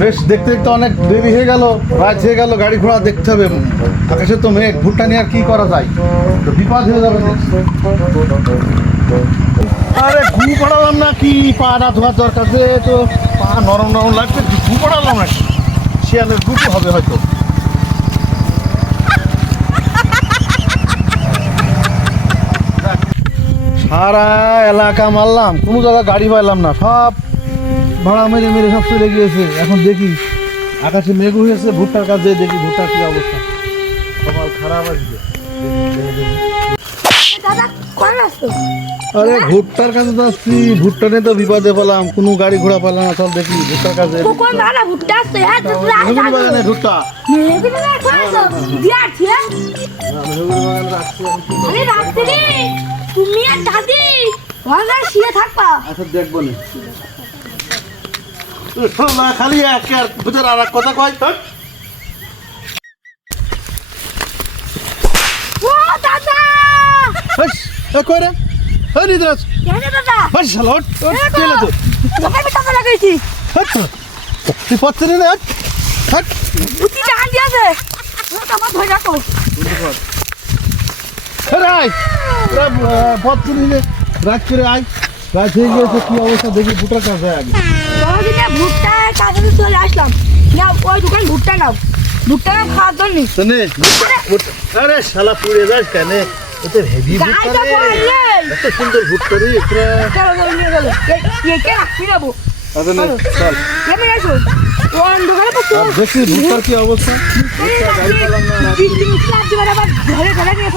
বেশ দেখতে দেখতে অনেক দেরি হয়ে গেল, রাত হয়ে গেল, গাড়ি ঘোড়া দেখতে হবে। আকাশে তো মেঘ, ভুট্টা নিয়ে আর কি করা যায়, তো বিপদ হয়ে যাবে। আরে ঘু পড়ালাম না কি, পাটা ধোয়ার দরকার, যে তো পা নরম নরম লাগছে, ঘু পড়ালাম না কি, শিয়ালের গুটি হবে হয়তো। সারা এলাকা মারলাম, কোনো জায়গায় গাড়ি পাইলাম না, সব ভাড়া মেরে মেরে সব চলে গিয়েছে। এখন দেখি আকাশে মেঘ হয়েছে, ভুট্টার কাছে দেখি ভুট্টার কি অবস্থা। সকাল খারাপ আসবে। আরে ভুট্টার কাছে তো আসছি, ভুট্টা নিয়ে তো বিপদে পেলাম, কোনো গাড়ি ঘোড়া পেলাম না। চল দেখি ভুট্টার কাছে। বাগানে ভুট্টা তুমি আর দাদি শুয়ে থাকবা। আচ্ছা দেখবো না, খালি ভিতরে আর এক কথা কয়। ও দাদা কই রে? নিদ্রাজ লাগাইছি তুই পড়ছে না, আমার ধরে রাখো। পথ চিনি রাত করে আয়, রাত হয়ে গিয়েছে, কি অবস্থা দেখি ভুট্টার কাছে আগে। ভুট্টা কাছে চলে আসলাম, ওই দোকান ভুট্টা নাও, ভুট্টা নাও খাওয়ার জন্য। আরে শালা পুড়ে যাস কেন, এতে হেভি ভুট্টা রে, এত সুন্দর ভুট্টা রে। দেখি ভুট্টার কি অবস্থা। ঘরে ঘরে নিয়ে